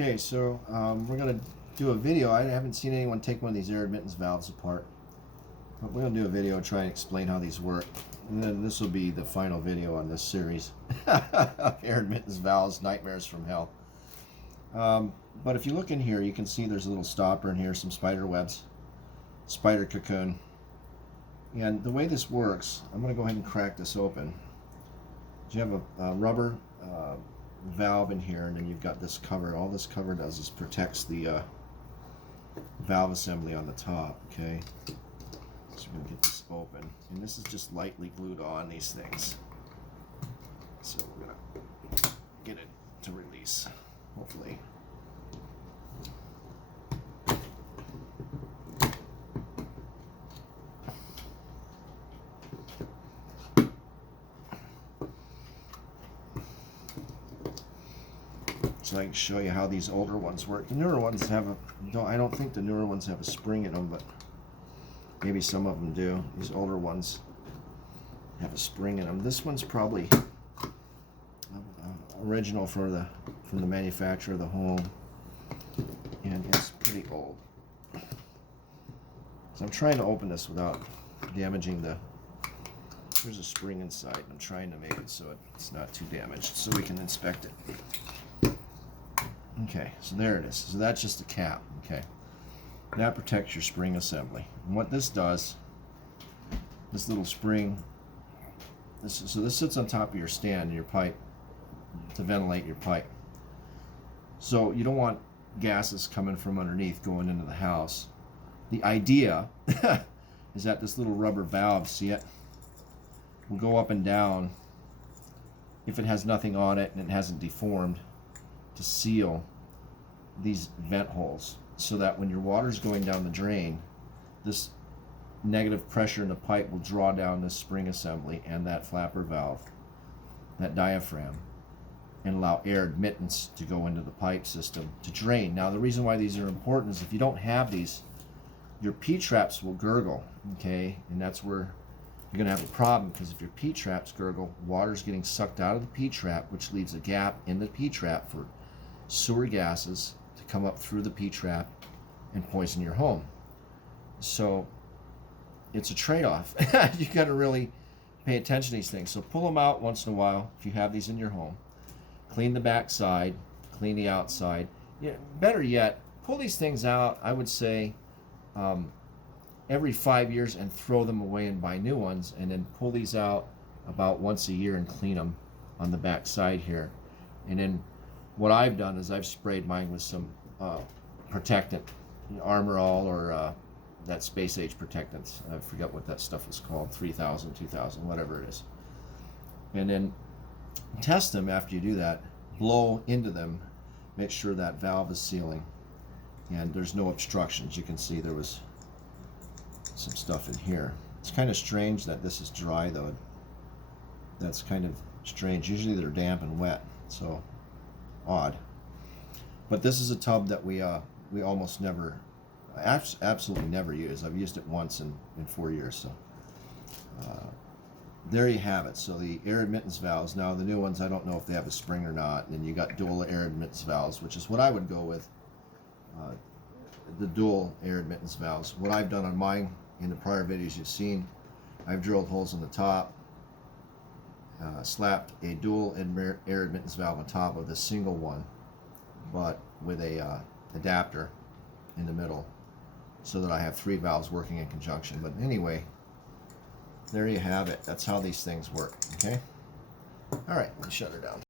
Okay, so we're going to do a video. I haven't seen anyone take one of these air admittance valves apart, but we're going to do a video and try and explain how these work. And then this will be the final video on this series of air admittance valves, nightmares from hell. But if you look in here, you can see there's a little stopper in here, some spider webs, spider cocoon. And the way this works, I'm going to go ahead and crack this open. You have a rubber valve in here, and then you've got this cover. All this cover does is protects the valve assembly on the top. Okay, so we're going to get this open, and this is just lightly glued on, these things. So we're going to get it to release, hopefully. So I can show you how these older ones work. The newer ones have I don't think the newer ones have a spring in them, but maybe some of them do. These older ones have a spring in them. This one's probably original from the manufacturer of the home, and it's pretty old. So I'm trying to open this without damaging there's a spring inside, and I'm trying to make it so it's not too damaged, so we can inspect it. Okay, so there it is. So that's just a cap. Okay, that protects your spring assembly. And what this does, this little spring, so this sits on top of your stand, your pipe, to ventilate your pipe. So you don't want gases coming from underneath going into the house. The idea is that this little rubber valve, see it, will go up and down if it has nothing on it and it hasn't deformed, to seal these vent holes, so that when your water is going down the drain, this negative pressure in the pipe will draw down this spring assembly and that flapper valve, that diaphragm, and allow air admittance to go into the pipe system to drain. Now, the reason why these are important is if you don't have these, your P-traps will gurgle, okay? And that's where you're gonna have a problem, because if your P-traps gurgle, water's getting sucked out of the P-trap, which leaves a gap in the P-trap for sewer gases to come up through the P-trap and poison your home. So it's a trade-off. You got to really pay attention to these things. So pull them out once in a while if you have these in your home. Clean the back side, clean the outside. Yeah, better yet, pull these things out, I would say, every 5 years, and throw them away and buy new ones, and then pull these out about once a year and clean them on the back side here. And then what I've done is I've sprayed mine with some protectant, Armor All, or that space age protectant. I forget what that stuff is called, 3000, 2000, whatever it is. And then test them after you do that. Blow into them, make sure that valve is sealing and there's no obstructions. You can see there was some stuff in here. It's kind of strange that this is dry, though. That's kind of strange. Usually they're damp and wet, so odd. But this is a tub that we almost never, absolutely never use. I've used it once in 4 years. So there you have it. So the air admittance valves. Now the new ones, I don't know if they have a spring or not. And you got dual air admittance valves, which is what I would go with. The dual air admittance valves. What I've done on mine in the prior videos you've seen, I've drilled holes in the top, slapped a dual air admittance valve on top of the single one, but with a adapter in the middle, so that I have 3 valves working in conjunction. But anyway, there you have it. That's how these things work. Okay. All right, let's shut her down.